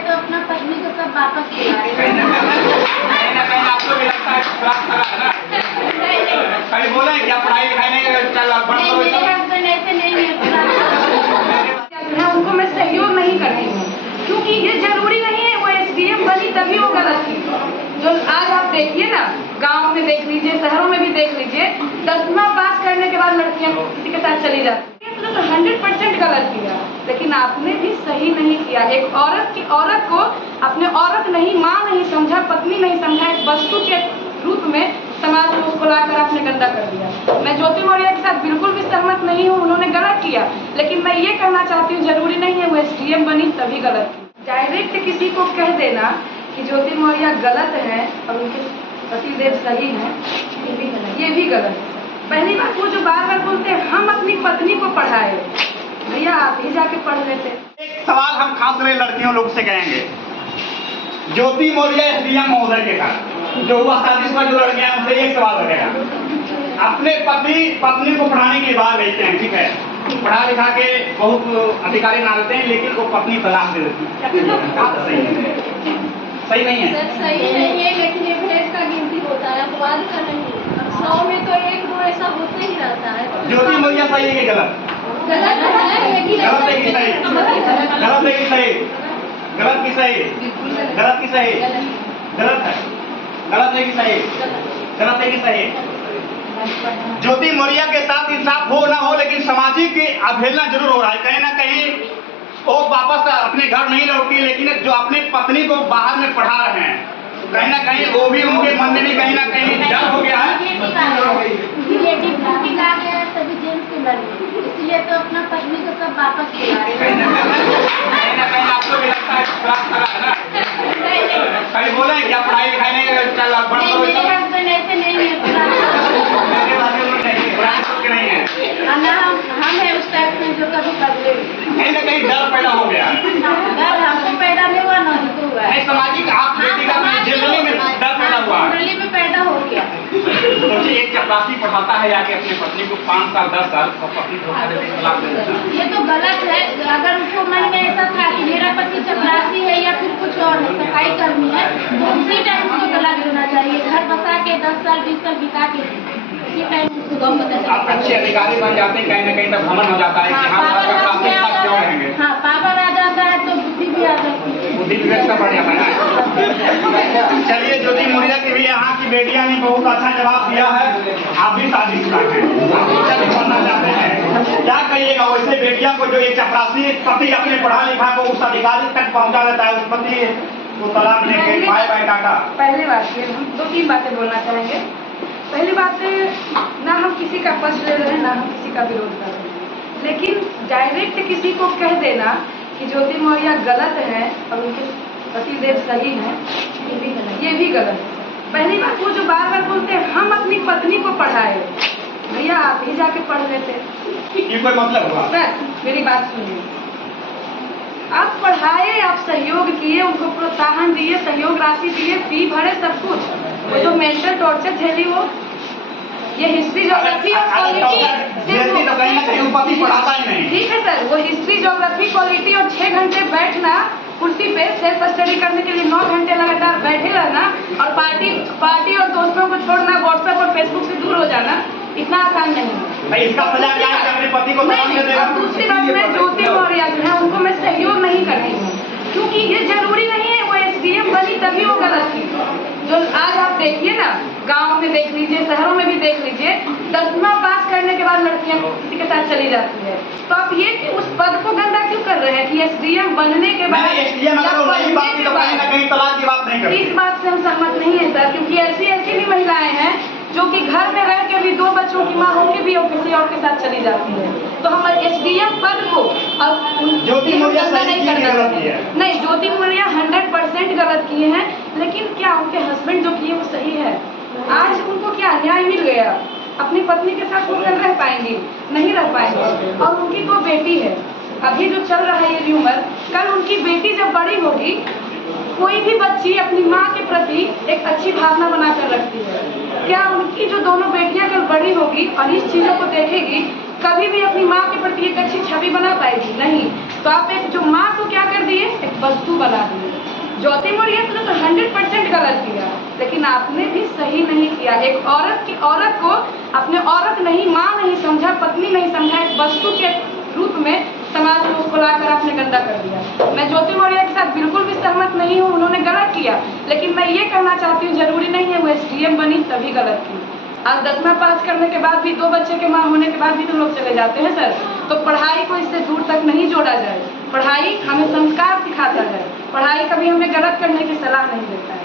तो अपना पत्नी को सब वापस बुला रहे कहीं ना कहीं आपको भी लगता है ना, कहीं बोला है क्या पढ़ाई लिखाई नहीं चल मेरे हस्बैंड ऐसे नहीं है, उनको मैं सहयोग नहीं करती हूँ, क्योंकि ये जरूरी नहीं है वो एसडीएम बनी तभी वो गलत थी। जो आज आप देखिए ना, गांव में देख लीजिए, शहरों में भी देख लीजिए, 10वां पास करने के बाद लड़कियां किसी के साथ चली जाती है, तो 100% गलत किया। लेकिन आपने भी सही नहीं किया। एक औरत को अपने औरत नहीं, माँ नहीं समझा, पत्नी नहीं समझा, एक वस्तु के रूप में समाज में उसको लाकर आपने गंदा कर दिया। मैं ज्योति मौर्य के साथ बिल्कुल भी सहमत नहीं हूँ, उन्होंने गलत किया, लेकिन मैं ये कहना चाहती हूँ जरूरी नहीं है वो एसडीएम बनी तभी गलत की। डायरेक्ट किसी को कह देना कि ज्योति मौर्य गलत है और उनके पतिदेव सही हैं, ये भी गलत है। पहली बात, वो जो बार बार बोलते हैं हम अपनी पत्नी को पढ़ाए, भैया आप ही जाके पढ़ लेते। एक सवाल हम खास कर लड़कियों लोग से कहेंगे, ज्योति मौर्य एसडीएम महोदय के कारण जो हुआ शादीशुदा जो लड़कियां उनसे एक सवाल रहेगा, अपने पत्नी को पढ़ाने की बात लेते हैं, ठीक है, पढ़ा लिखा के बहुत अधिकारी डालते हैं, लेकिन वो पत्नी तलाक दे देती है, सही नहीं है? सर सही नहीं है, लेकिन ये भेद का गिनती होता है, अपवाद का नहीं। 100 में तो 1-2 ऐसा होते ही रहता है। ज्योति मौर्य सही है कि गलत? गलत है, लेकिन गलत है कि सही? गलत है कि सही? गलत की सही? गलत की सही? गलत है। गलत है कि सही? गलत है कि सही? ज्योति मौर्य के साथ इंसाफ हो ना हो, लेकिन सामाजिक अवहेलना जरूर हो रहा है। कहीं ना कहीं वो वापस अपने घर नहीं लौटी, लेकिन जो अपने पत्नी को बाहर में पढ़ा रहे हैं, कहीं ना कहीं वो भी उनके मन में भी कहीं ना कहीं डर हो गया है। सभी जेंट्स के लड़के, इसलिए तो अपना पत्नी को सब वापस बुला रहे कहीं ना कहीं आपको भी लगता है ना, कहीं बोला है क्या पढ़ाई लिखाई नहीं चल मेरे हस्बैंड ऐसे नहीं है, हम है उस टाइप में जो कभी बदले। कहीं ना कहीं डर पैदा हो गया। डर हमको पैदा नहीं हुआ, ना उनको हुआ है। सामाजिक आप जनरली में डर पैदा हुआ, जनरली में पैदा हो गया। सोचिए एक चपरासी पढ़ाता है जाके अपनी पत्नी को 5 साल 10 साल और पत्नी को तलाक दे देता है। ये तो गलत है। अगर उसको मन में ऐसा था कि मेरा पति चपरासी है या फिर कुछ और है, सफाई कर्मी है, तो उसी टाइम उसको तलाक देना चाहिए। घर बसा के 10 साल 20 साल बिता के उसी टाइम उसको गम बता सकते। आप अच्छे अधिकारी बन जाते हैं, कहीं ना कहीं तक भ्रमण हो जाता है कि हम चपरासी साथ क्यों रहेंगे। हाँ, पावर आ जाता है तो बुद्धि भी आ जाती है, बुद्धि विवेक का बढ़ जाता है। चलिए, ज्योति मौर्य की भी यहाँ की बेटियां ने बहुत अच्छा जवाब दिया है। आप भी शादीशुदा हैं, आप टीचर भी बनना चाहते हैं, क्या कहिएगा वैसे बेटियां को जो एक चपरासी पति अपने पढ़ा लिखा को उस अधिकारी तक पहुँचा देता है, उस पति को तलाक देके बाय बाय टाटा? पहली बात ये हम 2-3 बातें बोलना चाहेंगे। पहली बात है, ना हम किसी का पक्ष ले रहे हैं, ना हम किसी का विरोध कर रहे हैं, लेकिन डायरेक्ट किसी को कह देना कि ज्योति मौर्य गलत है और उनके पतिदेव सही हैं, ये भी गलत है। पहली बात, वो जो बार बार बोलते हैं हम अपनी पत्नी को पढ़ाए, भैया आप ही जाके पढ़ लेते। ये कोई मतलब हुआ? सर मेरी बात सुनिए, आप पढ़ाए, आप सहयोग किए, उनको प्रोत्साहन दिए, सहयोग राशि दिए, फी भरे, सब कुछ। वो जो मेंटल टॉर्चर झेली, वो ये हिस्ट्री ज्योग्राफी और क्वालिटी पढ़ाता ही नहीं। ठीक है सर, वो हिस्ट्री ज्योग्राफी क्वालिटी और 6 घंटे बैठना कुर्सी पे सेल्फ स्टडी करने के लिए 9 घंटे लगातार बैठे रहना और पार्टी और दोस्तों को छोड़ना, व्हाट्सएप और फेसबुक से दूर हो जाना इतना आसान नहीं है। इसका सजा क्या है? अपने पति को तलाक दे देगा। दूसरी बात, मैं ज्योति मौर्य जो है उनको मैं सहयोग नहीं करती हूँ, क्योंकि ये जरूरी नहीं है वो एसडीएम बनी तभी वो गलत थी। जो आज आप देखिए ना, गांव में देख लीजिए, शहरों में भी देख लीजिए, 10वां पास करने के बाद लड़कियां किसी के साथ चली जाती है, तो आप ये उस पद को गंदा क्यों कर रहे हैं कि एसडीएम बनने के बाद इस बात से हम सहमत नहीं है सर, क्योंकि ऐसी भी महिलाएं हैं जो कि घर में रह के भी 2 बच्चों की माँ होकर भी किसी और के साथ चली जाती है। तो हम एसडीएम पद को और ज्योति मौर्य नहीं करना चाहिए। नहीं, ज्योति मौर्य 100% गलत किए हैं, लेकिन क्या उनके हस्बैंड जो किए वो सही है? आज उनको क्या न्याय मिल गया? अपनी पत्नी के साथ वो कल रह पाएंगी? नहीं रह पाएंगे। और उनकी तो बेटी है, अभी जो चल रहा है ये र्यूमर, कल उनकी बेटी जब बड़ी होगी, कोई भी बच्ची अपनी माँ के प्रति एक अच्छी भावना बनाकर रखती है। क्या उनकी जो दोनों बेटियां कल बड़ी होगी और इस चीजों को देखेगी, कभी भी अपनी माँ के प्रति एक अच्छी छवि बना पाएगी? नहीं। तो आप एक जो माँ को क्या कर दिए, एक वस्तु बना दिए। ज्योति मौर्य ने तो 100% गलत किया, लेकिन आपने भी सही नहीं किया। एक औरत को अपने औरत नहीं, माँ नहीं समझा, पत्नी नहीं समझा, एक वस्तु के रूप में समाज में उसको लाकर आपने गंदा कर दिया। मैं ज्योति मौर्य के साथ बिल्कुल भी सहमत नहीं हूँ, उन्होंने गलत किया, लेकिन मैं ये कहना चाहती हूँ जरूरी नहीं है वो SDM बनी तभी गलत की। आज 10वां पास करने के बाद भी, 2 बच्चे के माँ होने के बाद भी तो लोग चले जाते हैं सर। तो पढ़ाई को इससे दूर तक नहीं जोड़ा जाए। पढ़ाई हमें संस्कार सिखाता है, पढ़ाई कभी हमें गलत करने की सलाह नहीं देता है।